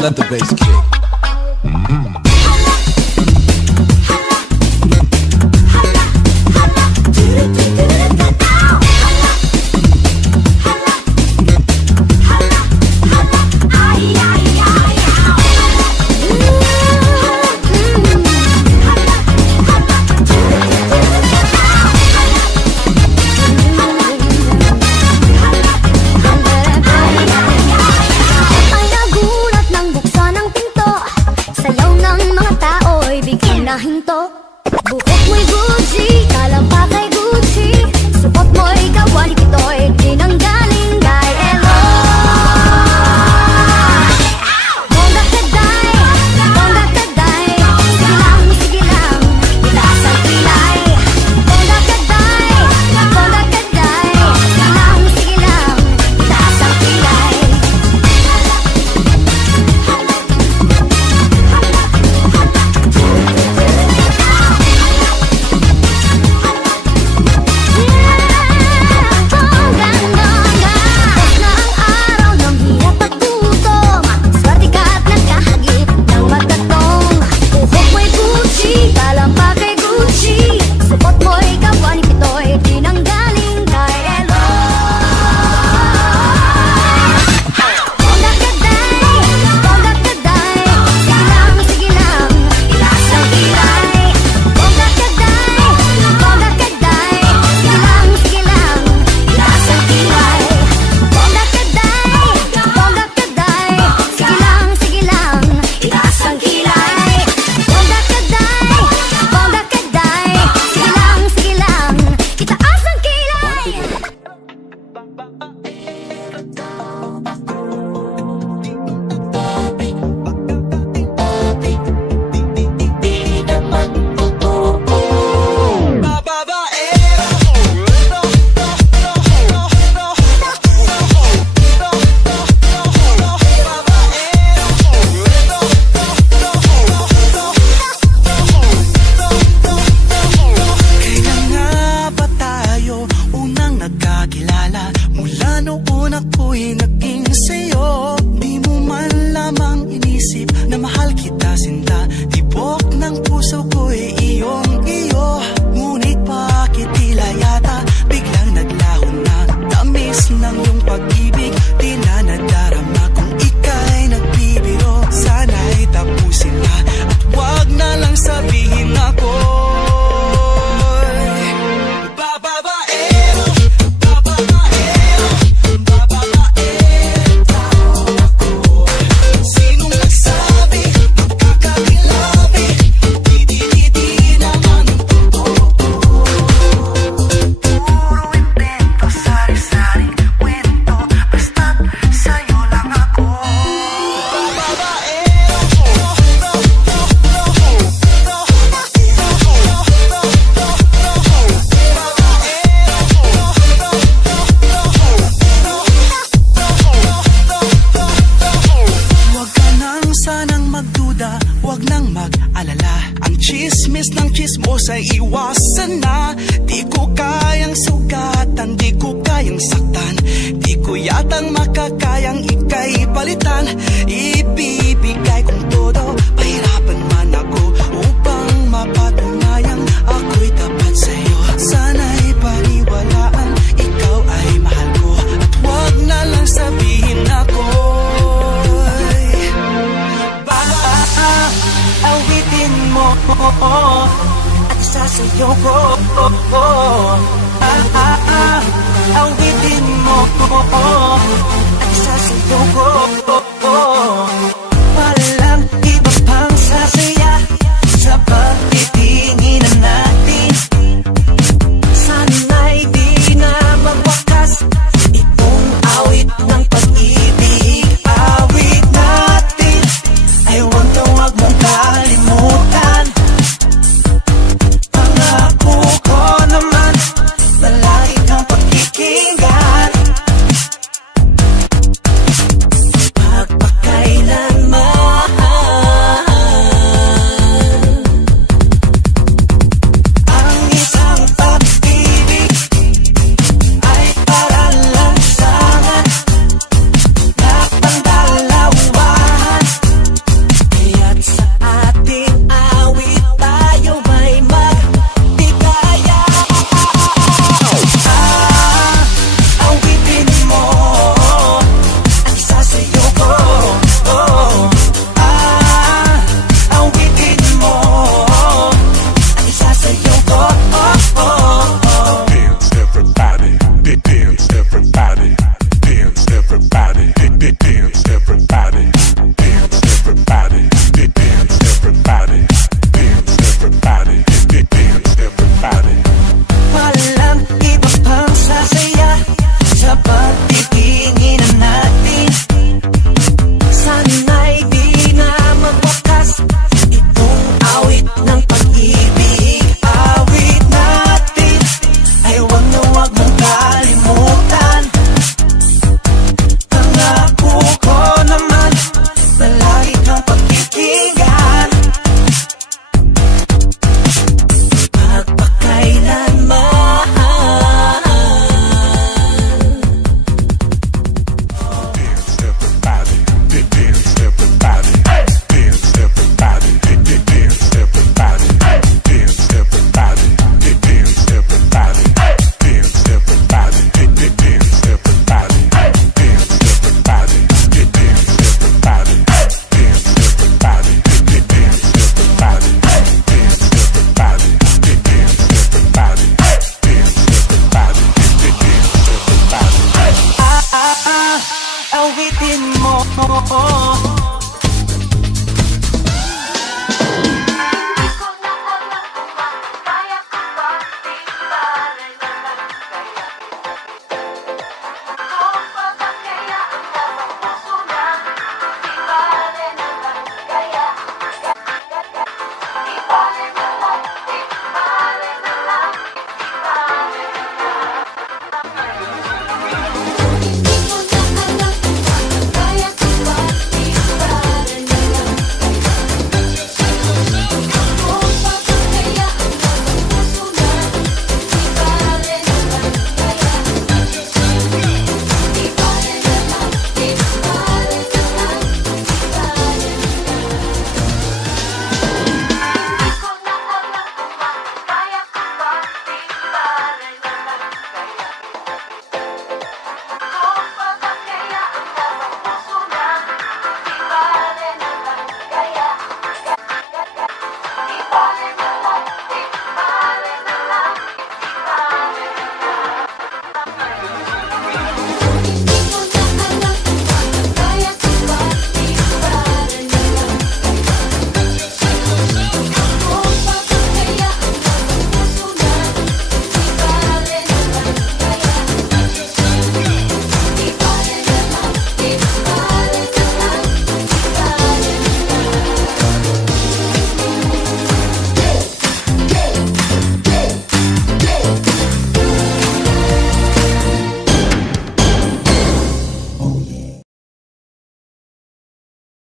Let the bass kick. Hinto, buhok mo'y Gucci, talampa kay Gucci, supot mo'y kawali kito'y tinanggaling kay Eloy. Bongga kaday, sige lang, itaas ang kilay. Bongga kaday, sige lang, itaas ang kilay. ako'y naging sa'yo. Di mo man lamang inisip na mahal kita sinta. Tibok ng puso ko'y iyong-iyo. Ngunit bakit tila yata biglang naglaho na tamis ng iyong pag-ibig. Di na nadarama kung ika'y nagbibiro. Sana'y tapusin na at wag na lang sabihin ako. Huwag nang mag-alala. Ang chismis ng chismos ay iwasan na. Di ko kayang sugatan, di ko kayang saktan. Di ko yatang makakayang ika'y palitan. Ibibigay kong todo, pahirapan man ako upang mapatunayang ako'y tapat sa'yo. Sana'y paniwalaan, ikaw ay mahal ko. At huwag na lang sabihin ako. Awitin mo at isasayaw ko. Awitin mo at isasayaw ko.